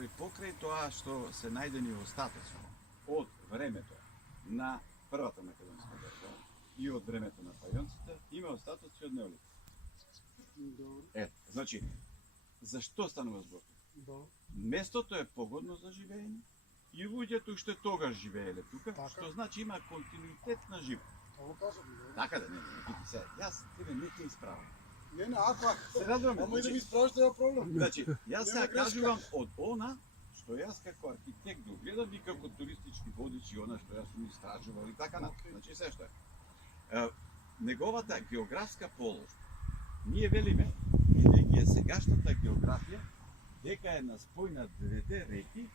направи покрај тоа што се најдени остатоци од времето на првата македонска држава и од времето на пајонците, има остатоци од неолит. Значи, зашто станува збор? Местото е погодно за живење и луѓето што тогаш живееле тука, што значи има континуитет на живот. Така да, не пити се. Јас тебе не те исправам. Не, ако се радуваме. Ама и да ми исправиш тоа проблем. Значи, јас сега кажувам од она што јас како архитект го гледам и како туристички водич и она што јас сум истражувал и така натаму. Значи се што е. Неговата географска положба. Ние велиме, бидејќи е сегашната географија, дека е на спој на двете реки,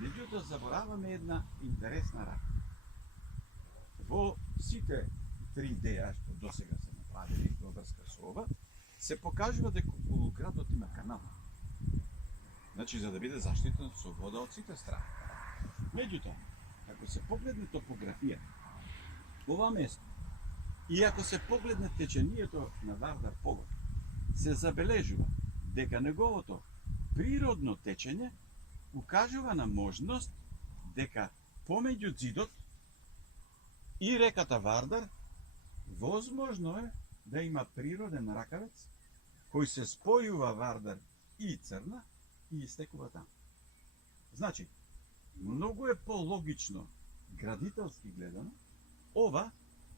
меѓутоа забораваме една интересна рака. Во сите три идеја што досега се направили во врска со ова, се покажува дека околу градот има канал. Значи, за да биде заштитен со вода од сите страни. Меѓутоа, ако се погледне топографија, ова место, и ако се погледне течението на Вардар погод, се забележува дека неговото природно течење укажува на можност дека помеѓу ѕидот и реката Вардар возможно е да има природен ракавец кој се спојува Вардар и Црна и истекува таму. Значи, многу е пологично градителски гледано ова,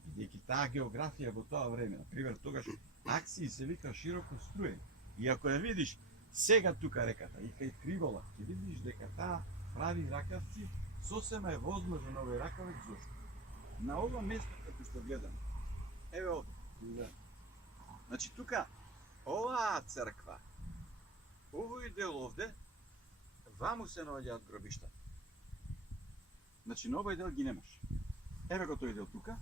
бидејќи таа географија во тоа време, например, тогаш акции се вика широко струен. И ако ја видиш сега тука реката и кај Кривола, ќе видиш дека таа прави ракавци, сосема е возможен овој ракавец. Зошто? На ова место како што гледаме, еве овде. Значи тука, оваа црква, овој дел овде, ваму се наоѓаат гробишта. Значи на овој дел ги немаш. Еве го тој дел тука.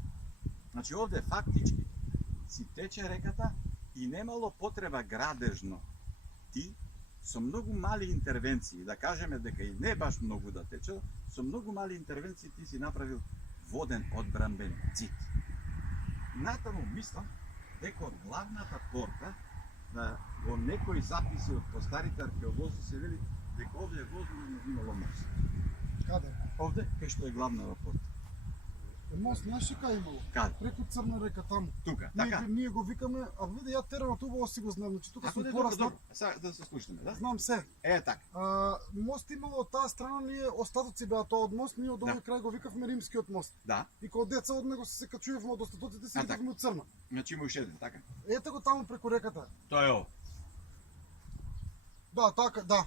Значи овде фактички си тече реката и немало потреба градежно ти со многу мали интервенции, да кажеме дека и не баш многу да тече, со многу мали интервенции ти си направил воден одбранбен ѕид. Натаму мислам дека од главната порта, во некои записи од постарите археолози се вели дека овде е возможно имало мост. Каде? Овде, кај што е главната порта. Мост знаеш кај имало? Каде? Преку Црна река таму. Тука, така. Ние го викаме, а види ја теренот убаво си го знам, значи тука сум Добро, пораснат. сега да се слушаме, да? Знам се. Така. Мост имало од таа страна, ние остатоци беа тоа од мост, ние од овој крај го викавме Римскиот мост. Да. И кога деца од него се качувавме од остатоците, се идевме од Црна. Значи има уште еден, така. Ете го таму преку реката. Тоа е ово. Да, така, да.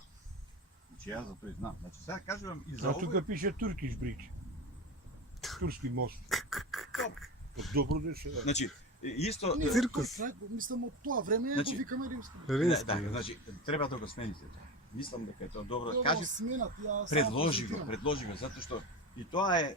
Значи јас за тој знам. Значи сега кажувам и за А ово. тука пише Туркиш бридж. Турски мост. Добро да се. Значи исто Ние Циркус. од тој крај, мислам од тоа време го Значи, викаме Римски. да, значи треба да го смените тоа. Мислам дека е тоа добро. Тоа Кажи, сменат, ја предложи само го, затоа што и тоа е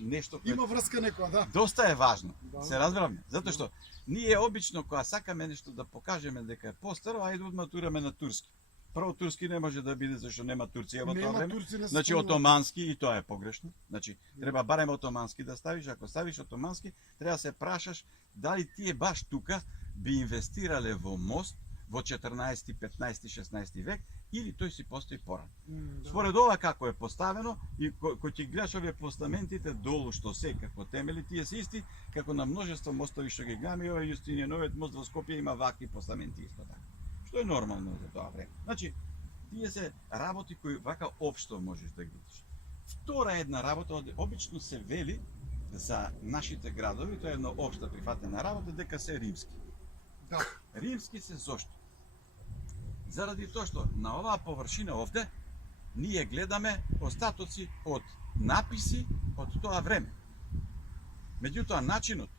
нешто кое Има врска некоја, да. доста е важно. Да. Се разбираме, затоа што ние обично кога сакаме нешто да покажеме дека е постаро, ајде одматураме на турски. Прво турски не може да биде зашто нема Турција во тоа Нема време. турци не се Значи спомнува. отомански и тоа е погрешно. Значи треба барем отомански да ставиш, ако ставиш отомански, треба да се прашаш дали тие баш тука би инвестирале во мост во 14, 15, 16 век или тој си постои порано. Да. Според ова како е поставено и кој ќе гледаш овие постаментите долу што се како темели, тие се исти како на множество мостови што ги гледаме, и овој Јустинијановиот мост во Скопје има вакви постаменти исто така. Што е нормално за тоа време. Значи, тие се работи кои вака општо можеш да ги видиш. Втора една работа, обично се вели за нашите градови, тоа е една општа прифатена работа, дека се римски. Да. Римски се зошто? Заради тоа што на оваа површина овде ние гледаме остатоци од написи од тоа време. Меѓутоа, начинот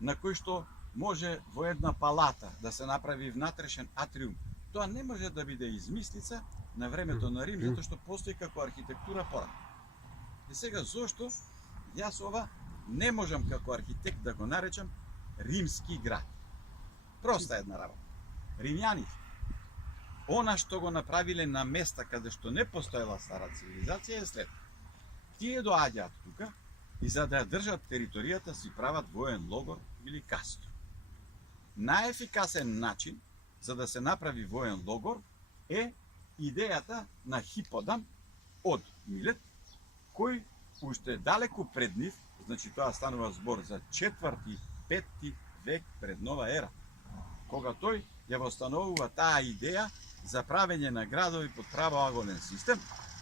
на кој што може во една палата да се направи внатрешен атриум, тоа не може да биде измислица на времето на Рим, затоа што постои како архитектура порано. И сега, зошто јас ова не можам како архитект да го наречам римски град? Проста една работа. Римјаните, она што го направиле на места каде што не постоела стара цивилизација е след. Тие доаѓаат тука и за да ја држат територијата си прават воен логор или кастро. Најефикасен начин за да се направи воен логор е идејата на Хиподам од Милет, кој уште далеку пред нив, значи тоа станува збор за 4-5 век пред нова ера, кога тој ја восстановува таа идеја за правење на градови под правоаголен систем,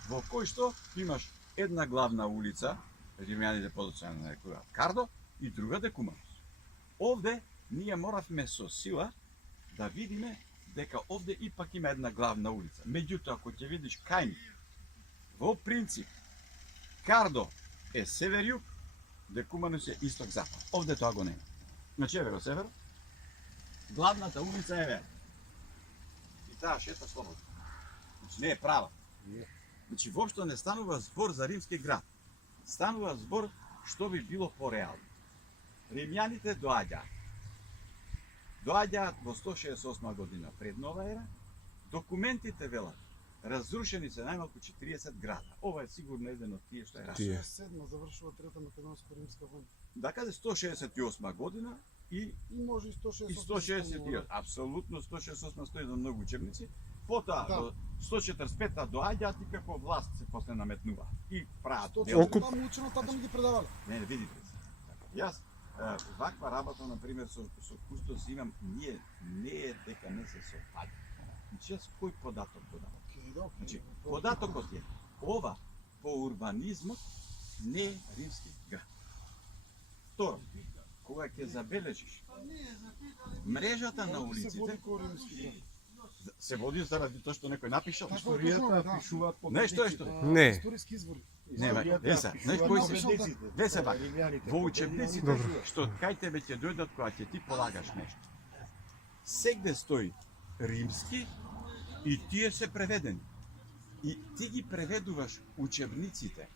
во кој што имаш една главна улица, римјаните подоцна на некоја Кардо, и друга Декуманус. Овде ние моравме со сила да видиме дека овде ипак има една главна улица. Меѓутоа, ако ќе видиш кај во принцип, Кардо е север-југ, Декуманус е исток-запад. Овде тоа го нема. Значи, еве го север, главната улица е еве. И таа шета слободно. Значи, не е права. Значи, воопшто не станува збор за римски град. Станува збор што би било пореално. Римјаните доаѓаат во 168 година пред нова ера, документите велат, разрушени се најмалку 40 града. Ова е сигурно еден од тие што е разрушен. 67 завршува Трета македонско-римска војна. Да каде 168 година и може и 168. и 168, апсолутно 168 стои за многу учебници. Потоа до 145-та доаѓаат и како власт се после наметнува. И прават. Таму учено, татко ми ги предавале. Не, видите се. Јас ваква работа, например, со кустос имам, не е дека не се совпаѓа. Значи, јас кој податок додавам? Значи, податокот е, ова по урбанизмот не е римски град. Второ, кога ќе забележиш мрежата на улиците, се води заради тоа што некој напишал. Историјата пишуваат по Нешто е што. Не. Историски извори. Не, деса, знаеш кој се? Деса бак. Во учебниците што кај тебе ќе дојдат кога ќе ти полагаш нешто. Сегде стои римски и тие се преведени. И ти ги преведуваш учебниците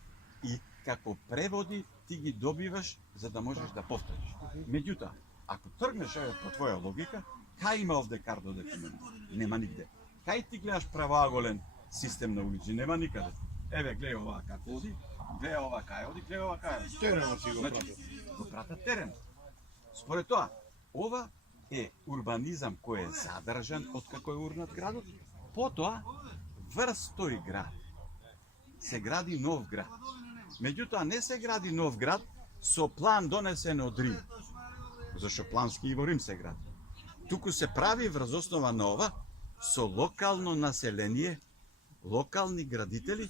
и како преводи ти ги добиваш за да можеш да повториш. Меѓутоа, ако тргнеш еве по твоја логика, кај има овде Кардо Декуманус? Нема нигде. Кај ти гледаш правоаголен систем на улици? Нема никаде. Еве, гледај ова како оди, гледај ова кај оди, гледај ова кај оди. Теренот си го Значи, пратат. го пратат терен. Според тоа, ова е урбанизам кој е задржан од како е урнат градот. Потоа, врз тој град се гради нов град. Меѓутоа, не се гради нов град со план донесен од Рим. Зашто плански и во Рим се гради. Туку се прави врз основа на ова со локално население, локални градители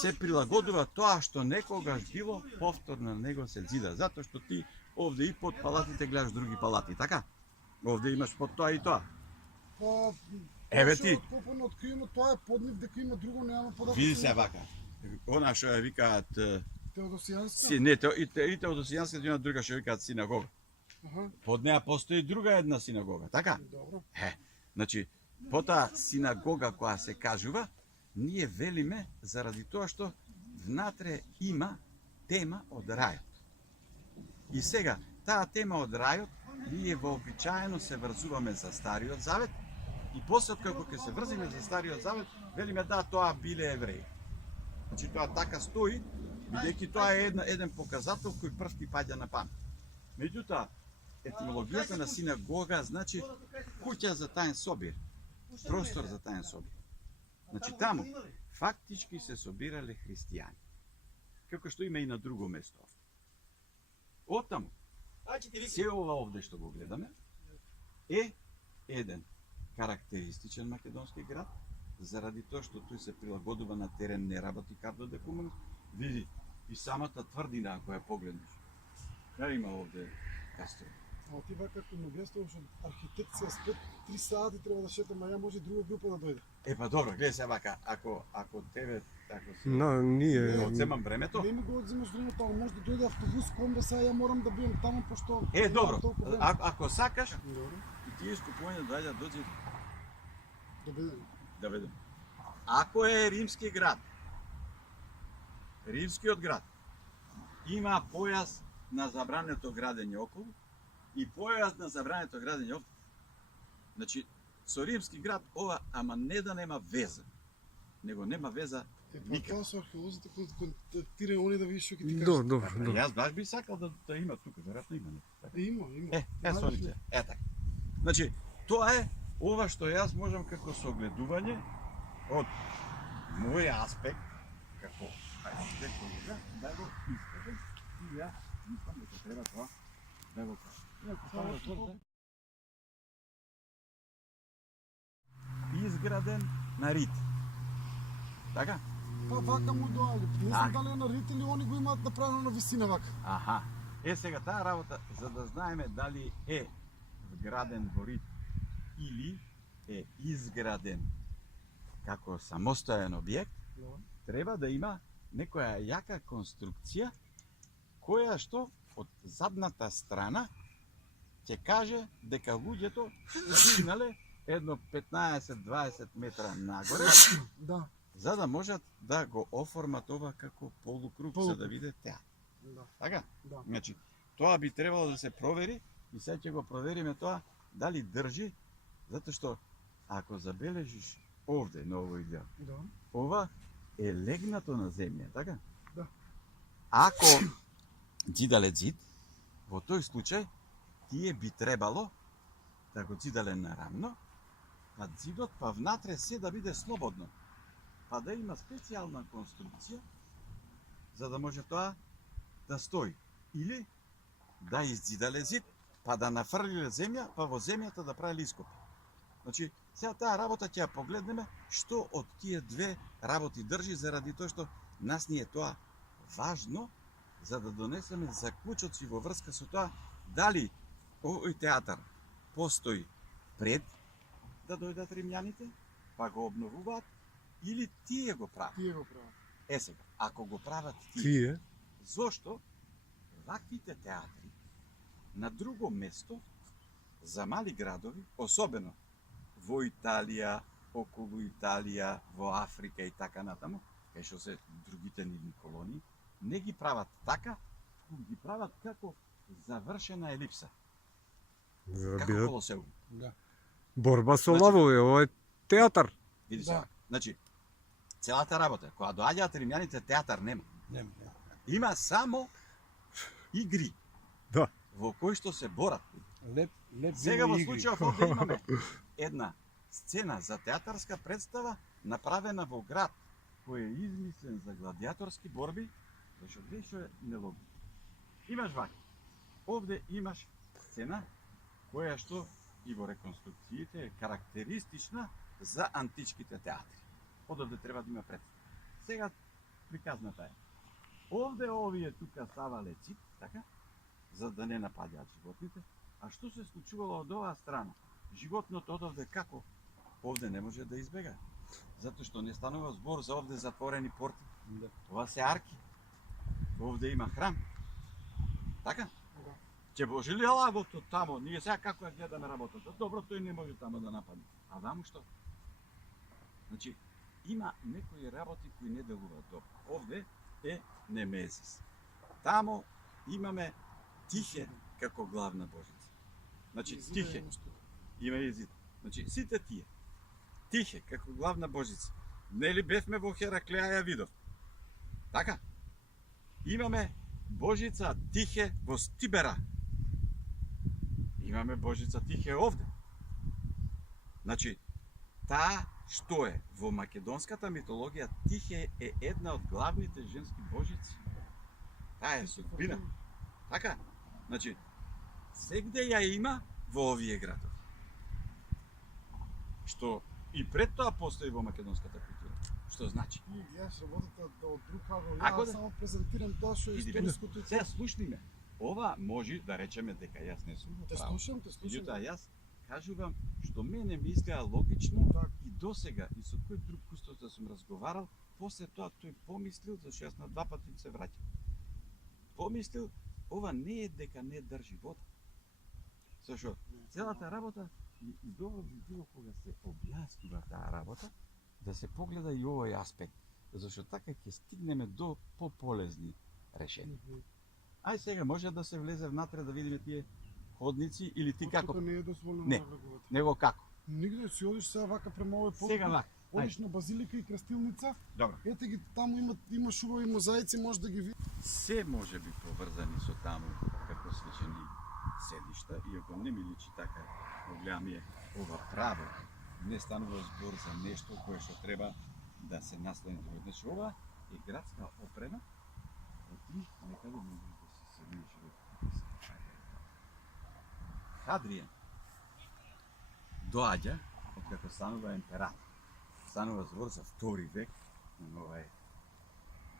се прилагодува тоа што некогаш било, повторно на него се зида. Затоа што ти овде и под палатите гледаш други палати, така? Овде имаш под тоа и тоа. Па, Еве ти. Попорно откриено, тоа е поднив, дека има друго, нема податок. Види се вака. Она што ја викаат Теодосијанска? не, и Теодосијанска има друга што викаат синагога. Аха, Под неа постои друга една синагога, така? добро. Значи, потаа синагога која се кажува, ние велиме заради тоа што внатре има тема од рајот. И сега, таа тема од рајот, ние вообичаено се врзуваме за Стариот Завет и после како ќе се врзиме за Стариот Завет, велиме да, тоа биле евреи. Значи, тоа така стои, бидејќи тоа е еден показател кој прв ти паѓа на памет. Меѓутоа, етимологијата на синагога значи куќа за таен собир, простор за таен собир. Значи таму фактички се собирале христијани, како што има и на друго место. Оттаму, се ова овде што го гледаме е еден карактеристичен македонски град, заради тоа што тој се прилагодува на терен, не работи Кардо Декуманус. Види, и самата тврдина ако ја погледнеш. Кај има овде кастро? А ти вака како ме објаснуваш од архитекција спет 3 сати треба да шетам, а ја може друга група да дојде. Па добро, гледај се вака, ако тебе тако се ние одземам времето. Не ми го одземаш времето, ама може да дојде автобус кон да сега ја морам да бидам таму пошто Добро. толку време. Ако сакаш, Добро. и тие искупување дојде Да да видим. Ако е римски град, римскиот град има појас на забрането градење околу и појас на забрането градење овде. Значи, со римски град ова, ама не да нема веза, него нема веза Па никако. тоа со археолозите контактира они да видиш што ќе ти кажат. Добро. Јас баш би сакал да има тука, веројатно има некој. Има. од мој аспект, како архитектор, да го искажам и ја мислам дека треба тоа да го кажам. Изграден на рит. Така? Па вака му доаѓа. Не знам Така. дали е на рит или они го имаат направено на висина вака. Аха. Сега таа работа, за да знаеме дали е вграден во рит или е изграден како самостоен објект, треба да има некоја јака конструкција која што од задната страна ќе каже дека луѓето стигнале едно 15-20 метра нагоре, Да. за да можат да го оформат ова како полукруг, за да виде театар. Да. Така? Да. Значи, тоа би требало да се провери и сега ќе го провериме тоа дали држи, затоа што ако забележиш овде на овој дел, Да. ова е легнато на земја, така? Да. Ако ѕидале ѕид, во тој случај тие би требало да го ѕидале нарамно, па ѕидот, па внатре се да биде слободно, па да има специјална конструкција за да може тоа да стои. Или да иззидале зид, па да нафрлиле земја, па во земјата да правиле ископи. Значи, сега таа работа ќе ја погледнеме што од тие две работи држи, заради тоа што нас ни е тоа важно за да донесеме заклучоци во врска со тоа дали овој театар постои пред да дојдат римјаните, па го обновуваат, или тие го прават. Тие го прават. Е сега, ако го прават Тие? зошто ваквите театри на друго место за мали градови, особено во Италија, околу Италија, во Африка и така натаму, кај што се другите нивни колонии, не ги прават така, туку ги прават како завршена елипса, За да како бидат колосеум. Да. борба со Значи- лавови, ова е театар. Види Да. сега. Значи, целата работа, кога доаѓаат римјаните, театар нема. Нема. Има само игри Да. во кои што се борат. Леп Сега во случајов овде имаме една сцена за театарска представа направена во град кој е измислен за гладиаторски борби, зашто нешто е нелогично. Имаш вака. Овде имаш сцена која што и во реконструкциите е карактеристична за античките театри. Одовде треба да има представа. Сега приказната е. Овде овие тука ставале цит, така, за да не напаѓаат животните. А што се случувало од оваа страна? Животното одовде како? Овде не може да избега. Затоа што не станува збор за овде затворени порти. Ова се арки. Овде има храм. Така? Да. Ќе може ли лавото тамо? Ние сега како ја гледаме работата? Добро, тој не може тамо да нападне. А дамо што? Значи, има некои работи кои не делуваат добро. Овде е Немезис. Тамо имаме Тихе како главна божица. Значи, Езидо Тихе имаш тука. има езид. Значи, сите тие. Тихе како главна божица. Нели бевме во Хераклеја ја видов. Така? Имаме божица Тихе во Стибера. Имаме божица Тихе овде. Значи, таа што е во македонската митологија, Тихе е една од главните женски божици. Таа е судбина. Така? Значи, сегде ја има во овие градови. Што и пред тоа постои во македонската култура. Што значи? Ти гледаш работата од друг ъгъл. Ако Ја да- само презентирам тоа што е Иди, историското и Сега слушни ме. Ова може да речеме дека јас не сум во Те право. слушам, те слушам. Меѓутоа јас кажувам што мене ми изгледа логично Так. и досега и со кој друг кустос да сум разговарал, после тоа тој помислил, зашто јас на два пати се враќам. Помислил, ова не е дека не држи вода. Зашто целата работа и добро би било кога се објаснува таа работа, да се погледа и овој аспект, зашто така ќе стигнеме до пополезни решенија. Ај сега може да се влезе внатре да видиме тие ходници или ти како? Тука не е дозволено Не. да влегувате. Него како? Нигде си одиш сега вака према овој пот. Сега вака. Одиш на базилика и крстилница. Добро. Ете ги таму имаш убави мозаици, може да ги видиш. Се може би поврзани со таму како свечени седишта, иако не ми личи така во големија ова право не станува збор за нешто кое што треба да се наслани друго. Значи ова е градска опрема, а ти некаде можеш да се седнеш и да Хадријан доаѓа откако станува император. Станува збор за 2 век на нова ера.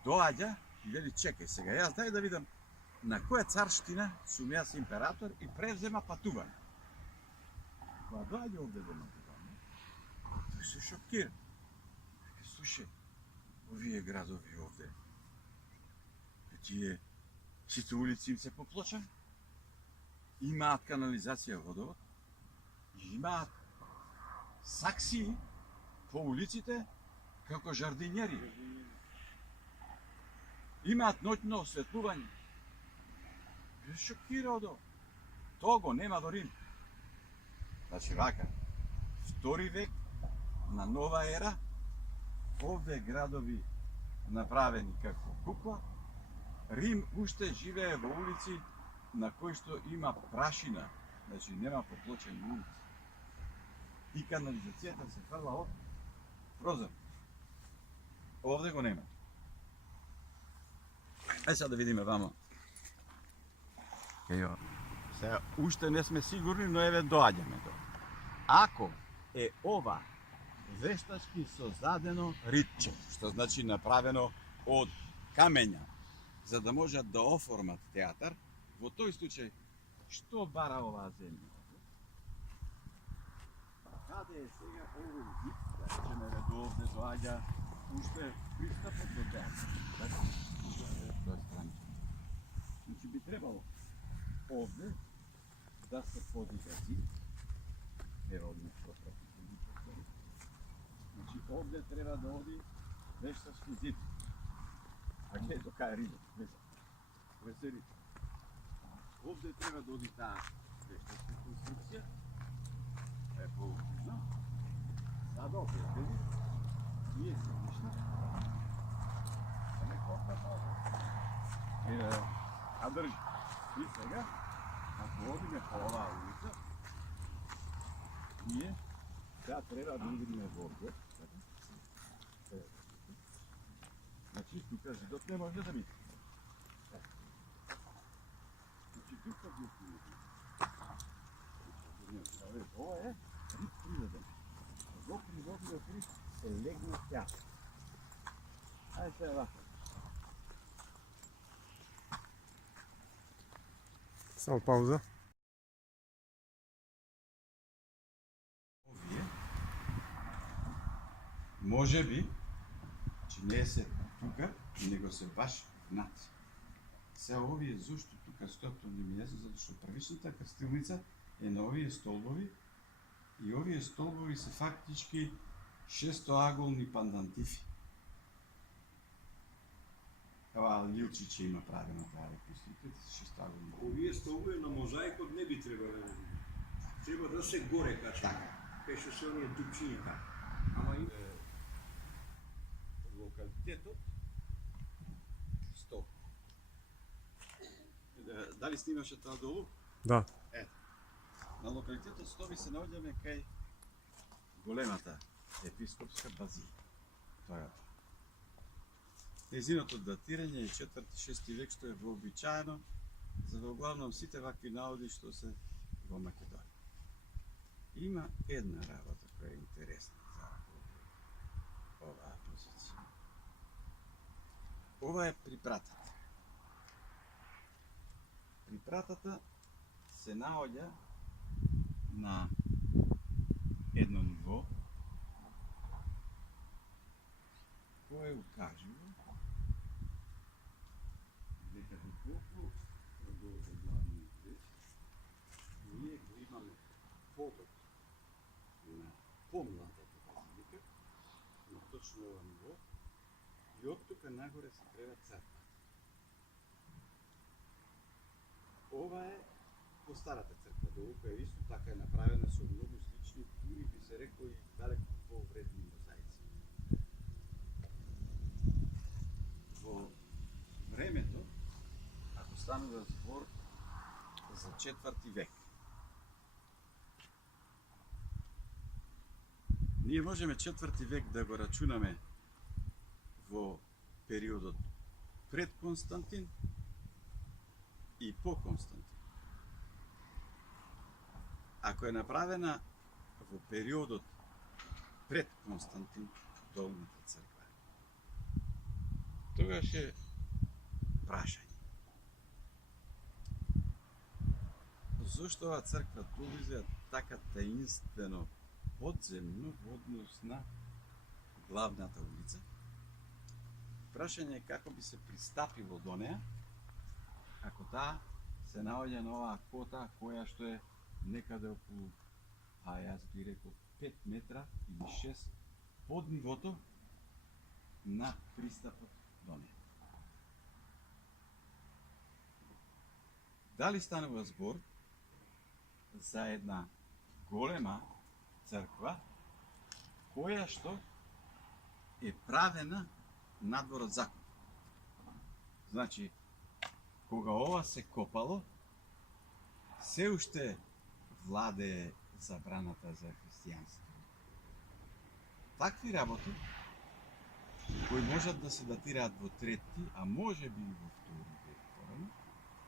Доаѓа и вели чекај сега, јас дај да видам на која царштина сум јас император и превзема патување. Кога доаѓа овде во Македонија, тој се шокира. Веќе, слушај, овие градови овде, тие сите улици им се поплочани, имаат канализација водовод, имаат саксии по улиците како жардинјери. Имаат ноќно осветлување. Бе шокирao од ова. Тоа го нема во Рим. Значи вака, 2 век на нова ера, овде градови направени како кукла, Рим уште живее во улици на кои што има прашина, значи нема поплочени улици. И канализацијата се фрла од прозор. Овде го нема. Ајде сега да видиме вамо. Сега уште не сме сигурни, но еве доаѓаме до. Ако е ова вештачки создадено ритче, што значи направено од камења, за да можат да оформат театар, во тој случај, што бара оваа земја? Каде е сега овој вид, да речеме до овде доаѓа уште пристапот до театар? Тоа е странично. Значи би требало овде да се подига зид. Ево одиме пропроти. Значи овде треба да оди вештачки зид. А ке до кај ридот? Весели. Овде треба да оди таа вештачка конструкција. Е полукружна. Сада овде види. Ние се вишна. Не кофта тоа. А држи. И сега, ако одиме по оваа улица, ние сега треба да идеме во овде. Значи, тука зидот не може да биде. Значи, тука зидот не може да биде. Ова е рит природен. Во природниот рит е легнат театар. Ајде сега вака. Само пауза. Овие, може би, че не се тука, него се баш внатре. Се овие зошто тука стојат, тоа не ми јасно, затоа што првичната крстилница е на овие столбови и овие столбови се фактички шестоаголни пандантифи. Ова Лилчиче има правено таа реквизитите, шестоаголни. Овие столбови на мозаикот не би требале да види. Треба да се горе качат. Кај што се оние дупчиња. Ама и Локалитетот Стоп. Дали снимаше тоа долу? Да. На локалитетот Стоби се наоѓаме кај големата епископска базилика. Тоа е. Незиното датирање е 4-6 век, што е вообичаено за главном сите вакви наводи што се во Македонија. Има една работа која е интересна за оваа позиција. Ова е припратата. Припратата се наоѓа на едно ниво кое укажува дека доколку до главниот ред, ние го имаме подот на помладата базилика, на точно ова ниво, и од тука нагоре се крива црква. Ова е по старата црква, долу која исто така е направена со многу слични, дури би се рекол и далеку повредни мозаици. Во времето, ако станува збор за 4 век, Ние можеме 4 век да го рачунаме во периодот пред Константин и по Константин. Ако е направена во периодот пред Константин долната црква, тогаш е прашање. Зошто оваа црква тука изгледа така таинствено подземно во однос на главната улица? Прашање е како би се пристапило до неа, ако таа се наоѓа на оваа кота која што е некаде околу, јас би рекол 5 метра или 6 под нивото на пристапот до неа. Дали станува збор за една голема црква која што е правена надвор од закон? Значи, кога ова се копало, се уште владее забраната за христијанство. Такви работи, кои можат да се датираат во трети, а може би и во втори век порано,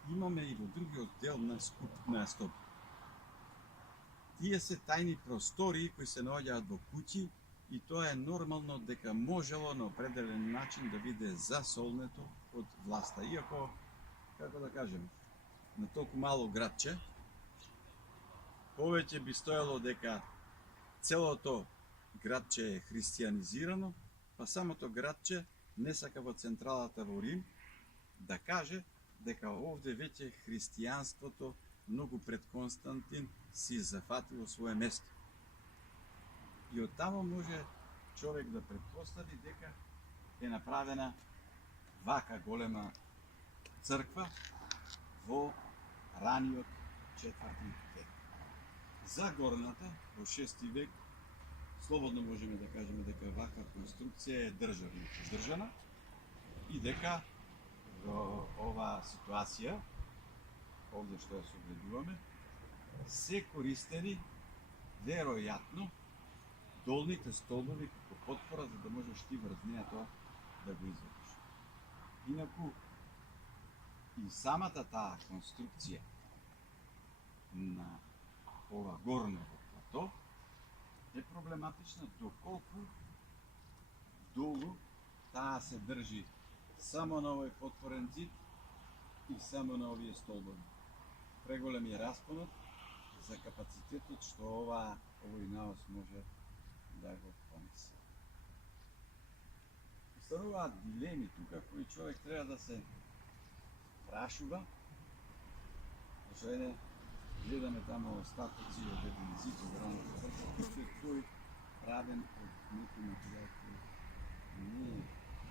имаме и во другиот дел на Стоп. Тие се тајни простори кои се наоѓаат во куќи и тоа е нормално дека можело на определен начин да биде засолнето од власта. Иако, како да кажем, на толку мало градче, повеќе би стоело дека целото градче е христијанизирано, па самото градче не сака во централата во Рим да каже дека овде веќе христијанството многу пред Константин си зафатило свое место. И од тамо може човек да претпостави дека е направена вака голема црква во раниот 4 век. За горната, во 6 век, слободно можеме да кажеме дека вака конструкција е државно поддржана и дека во оваа ситуација, овде што ја согледуваме, се користени веројатно долните столбови како потпора за да можеш ти врз неа тоа да го изведеш. Инаку и самата таа конструкција на ова горното плато е проблематична доколку долу таа се држи само на овој потпорен зид и само на овие столбови. Преголем е распонот за капацитетот што овој наос може да го понесе. Остануваат дилеми тука кои човек треба да се прашува, зашто гледаме тамо остатоци од еден зид од раната црква, кој е тој правен од некој материјал кој не е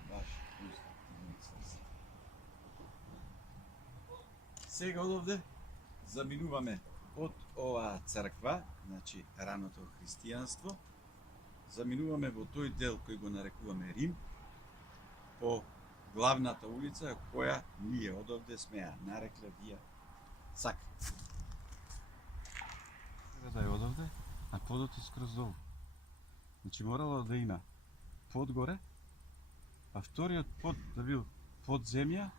баш конструктивно сврзан. Сега одовде заминуваме од оваа црква, значи раното христијанство, заминуваме во тој дел кој го нарекуваме Рим, по главната улица која ние одовде сме ја нарекле вија Сак. Да е одовде, а подот искроз долу. Значи морало да има под горе, а вториот под да бил под земја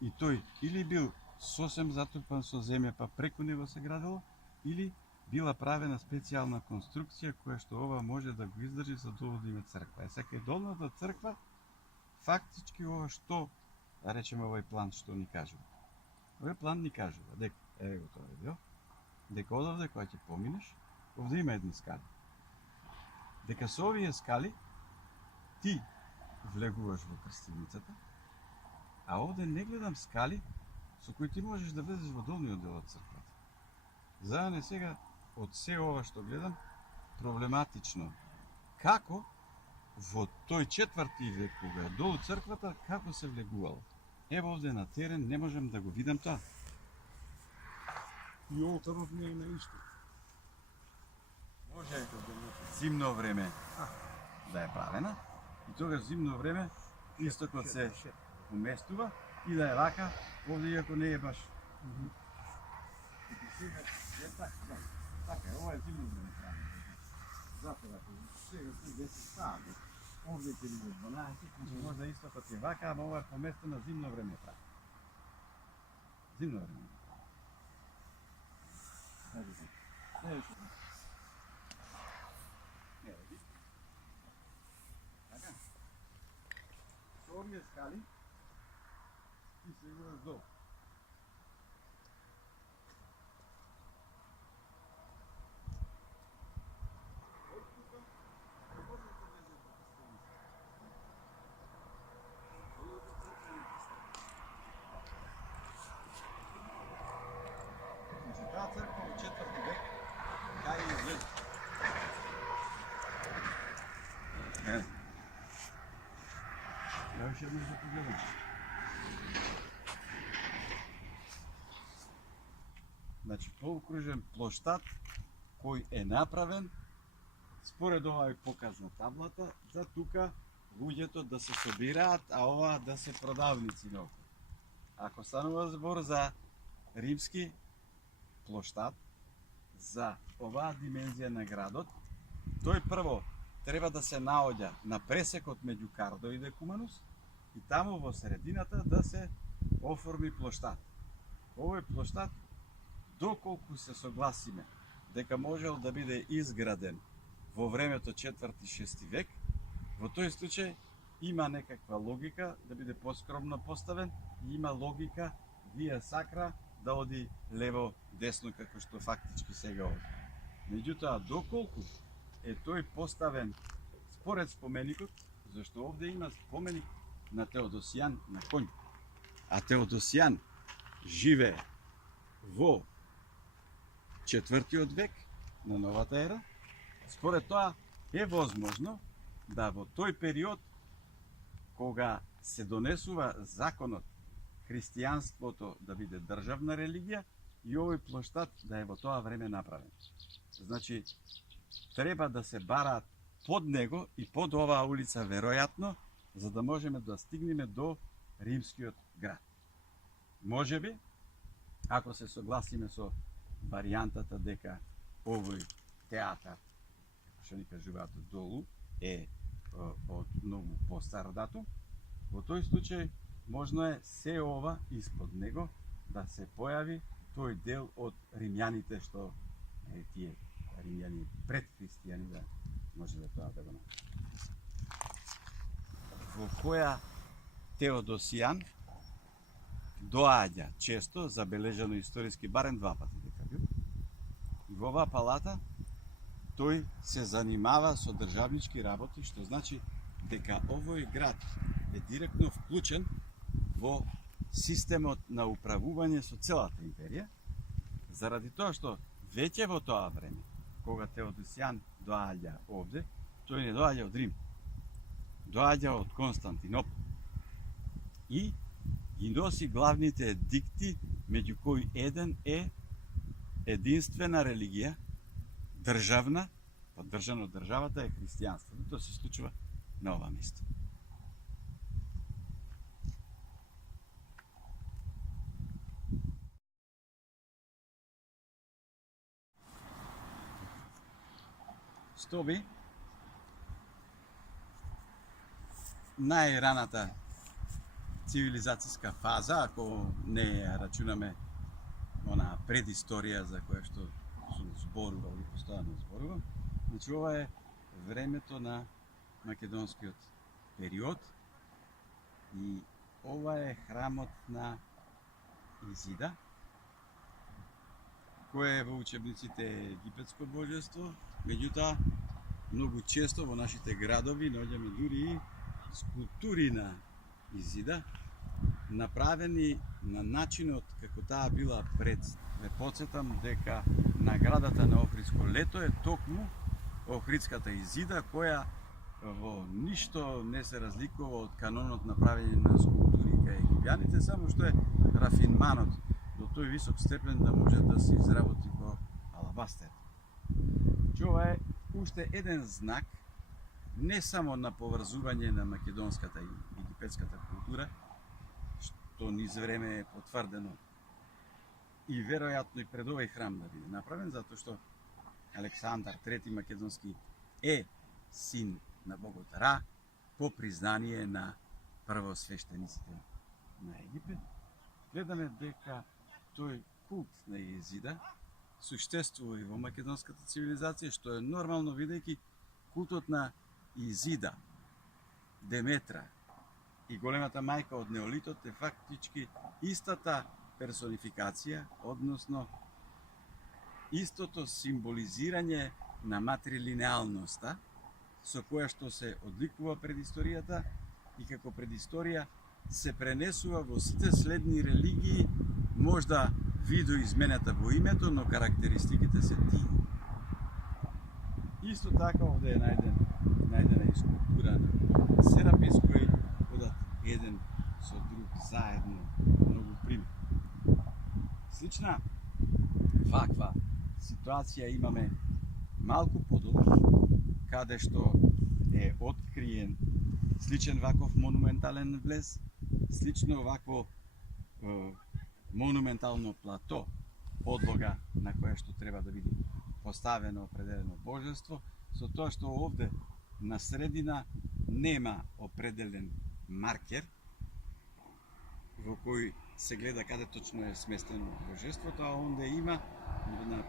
и тој или бил сосем затрпан со земја па преку него се градело, или била правена специјална конструкција која што ова може да го издржи за долу да има црква. Е сега долната црква фактички ова што, да речеме овој план што ни кажува. Овој план ни кажува дека, еве го тоа видео, дека одовде кога ќе поминеш, овде има едни скали. Дека со овие скали ти влегуваш во крстилницата, а овде не гледам скали со кои ти можеш да влезеш во долниот дел од црквата. За не сега од се ова што гледам проблематично. Како во тој 4 век кога е долу црквата, како се влегувало? Ево овде на терен не можам да го видам тоа. И олтарот не е на исто. Може зимно време да е правена и тогаш зимно време истокот се уместува и да е вака, овде иако не е баш. Така, ова е зимно време правено. Затоа, сега се 10 сати. Овде ќе биде 12, значи може да истокот е вака, ама ова е поместено зимно време прави. Зимно време. Ево се. Ево се. Ево ги. Така. Со овие скали и се го до. Значи, таа црква во 4 век, кај изгледа? Ја уште еднаш да погледам. Значи, полукружен плоштад кој е направен според овај показ на таблата, за тука луѓето да се собираат, а ова да се продавници наоколу. Ако станува збор за римски плоштад, за оваа димензија на градот, тој прво треба да се наоѓа на пресекот меѓу Кардо и Декуманус и таму во средината да се оформи плоштад. Овој плоштад, доколку се согласиме дека можел да биде изграден во времето 4-6 век, во тој случај има некаква логика да биде поскромно поставен и има логика вие сакра да оди лево-десно како што фактички сега оди. Меѓутоа, доколку е тој поставен според споменикот, зашто овде има споменик на Теодосијан на коњ, а Теодосијан живее во 4 век на новата ера, според тоа е возможно да во тој период кога се донесува законот христијанството да биде државна религија и овој плоштад да е во тоа време направен. Значи, треба да се бараат под него и под оваа улица веројатно, за да можеме да стигнеме до римскиот град. Можеби, ако се согласиме со варијантата дека овој театар, што ни кажуваат долу, е од многу постар датум, во тој случај можно е се ова испод него да се појави тој дел од римјаните што тие римјани пред христијани да можеле тоа да го направат. Во која Теодосијан доаѓа често, забележано историски барем 2 пати дека бил. И во оваа палата тој се занимава со државнички работи, што значи дека овој град е директно вклучен во системот на управување со целата империја, заради тоа што веќе во тоа време, кога Теодосијан доаѓа овде, тој не доаѓа од Рим, доаѓа од Константинопол и ги носи главните дикти, меѓу кои еден е единствена религија, државна, поддржана од државата е христијанството. Тоа се случува на ова место. Стоби, најраната цивилизацијска фаза, ако не ја рачунаме она предисторија за која што зборува или постојано зборува, значи ова е времето на македонскиот период и ова е храмот на Изида, кој е во учебниците египетско божество, меѓутоа многу често во нашите градови наоѓаме дури и скулптури на Изида, направени на начинот како таа била пред. Ве потсетам дека наградата на Охридско лето е токму Охридската Изида, која во ништо не се разликува од канонот на правење на скулптури кај египјаните, само што е рафинманот до тој висок степен да може да се изработи во алабастер. Ова е уште еден знак не само на поврзување на македонската и египетската култура, што низ време е потврдено и веројатно и пред овој храм да биде направен, затоа што Александар, трети македонски е син на богот Ра по признание на првосвештениците на Египет. Гледаме дека тој култ на Езида суштествува и во македонската цивилизација, што е нормално видејќи култот на Изида, Деметра и големата мајка од неолитот е фактички истата персонификација, односно истото символизирање на матрилинеалноста со која што се одликува предисторијата и како предисторија се пренесува во сите следни религии, можда видоизменета во името, но карактеристиките се тие. Исто така овде е најдена и скулптура на Серапис кои одат еден со друг заедно многу пример. Слична ваква ситуација имаме малку подолу, каде што е откриен сличен ваков монументален влез, слично вакво монументално плато, подлога на која што треба да биде поставено определено божество, со тоа што овде на средина нема определен маркер во кој се гледа каде точно е сместено божеството, а онде има на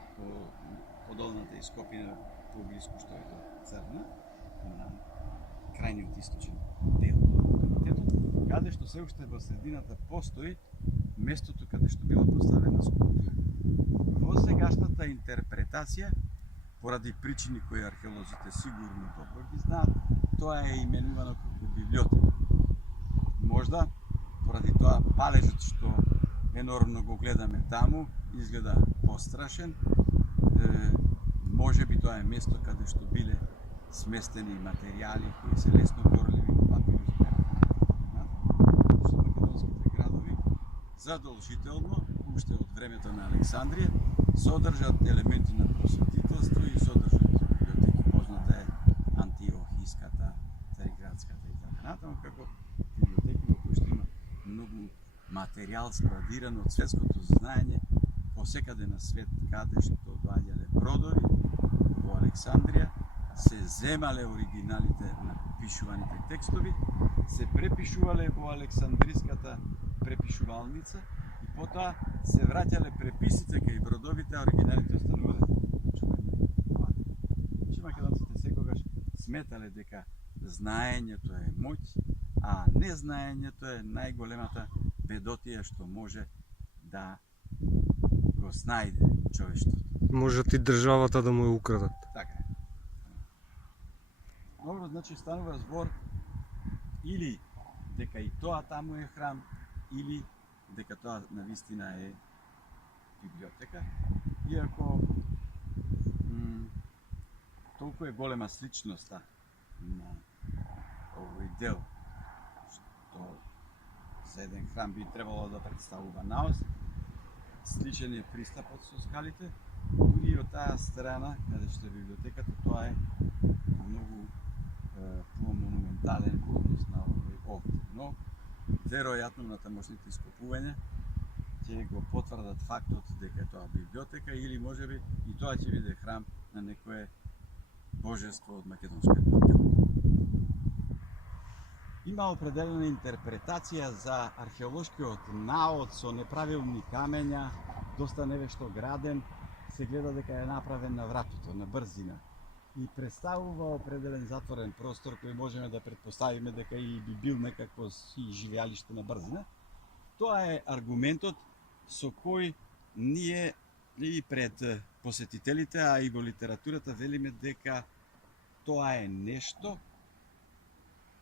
подолната ископина поблиску што е до Црна, на крајниот источен дел на локалитетот, каде што се уште во средината постои местото каде што била поставена скулптура. Во сегашната интерпретација, поради причини кои археолозите сигурно добро ги знаат, тоа е именувано како библиотека. Можда, поради тоа палежот што енормно го гледаме таму, изгледа пострашен, може би тоа е место каде што биле сместени материјали кои се лесно горливи во папирус пергамен. Што македонските градови задолжително, уште од времето на Александрија, содржат елементи на просветителство и содржат библиотеки. Позната е Антиохиската, Цариградската и така натаму, како библиотеки во кои што има многу материјал складиран од светското знаење посекаде на свет, каде што доаѓале бродови во Александрија, се земале оригиналите на пишуваните текстови, се препишувале во Александриската препишувалница и потоа се враќале преписите кај бродовите, а оригиналите останувале чувани влади. Значи македонците секогаш сметале дека знаењето е моќ, а незнаењето е најголемата бедотија што може да го снајде човештвото. Можат и државата да му ја украдат. Така е. Добро, значи станува збор или дека и тоа таму е храм, или дека тоа навистина е библиотека, иако толку е голема сличноста на овој дел, што за еден храм би требало да представува наос, сличен е пристапот со скалите, дури од таа страна, каде што е библиотеката, тоа е многу по-монументален во однос на овој овде. Но, веројатно на тамошните ископувања ќе го потврдат фактот дека е тоа библиотека или можеби и тоа ќе биде храм на некое божество од македонскиот пантеон. Има определена интерпретација за археолошкиот наод со неправилни камења, доста невешто граден, се гледа дека е направен на вратото, на брзина. И представува определен затворен простор кој можеме да претпоставиме дека и би бил некакво живеалиште на брзина. Тоа е аргументот со кој ние и пред посетителите, а и во литературата велиме дека тоа е нешто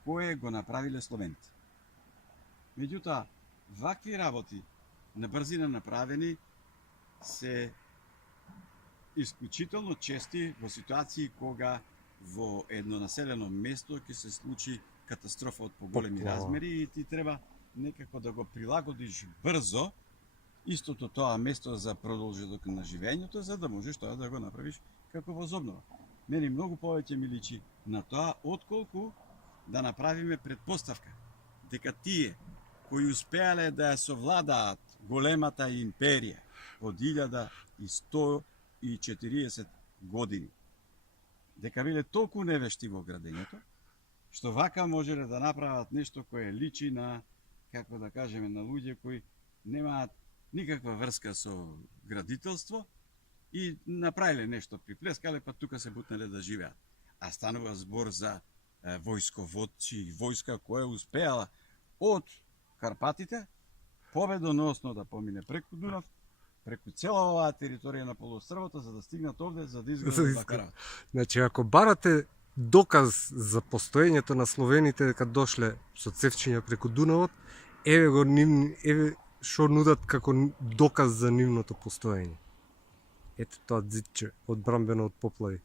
кое го направиле словените. Меѓутоа, вакви работи на брзина направени се исклучително чести во ситуации кога во едно населено место ќе се случи катастрофа од поголеми размери и ти треба некако да го прилагодиш брзо истото тоа место за продолжеток на живењето, за да можеш тоа да го направиш како возобнова. Мене многу повеќе ми личи на тоа, отколку да направиме предпоставка дека тие кои успеале да ја совладаат големата империја од 1140 години дека биле толку невешти во градењето, што вака можеле да направат нешто кое личи на, како да кажеме, на луѓе кои немаат никаква врска со градителство и направиле нешто, приплескале, па тука се бутнале да живеат. А станува збор за војсководци и војска која успеала од Карпатите победоносно да помине преку Дунав, преку цела оваа територија на полуострвото, за да стигнат овде, за да изградат Бакаравата. Значи, ако барате доказ за постоењето на словените дека дошле со цевчиња преку Дунавот, еве го еве што нудат како доказ за нивното постоење. Ето тоа зидче одбрамбено од поплави.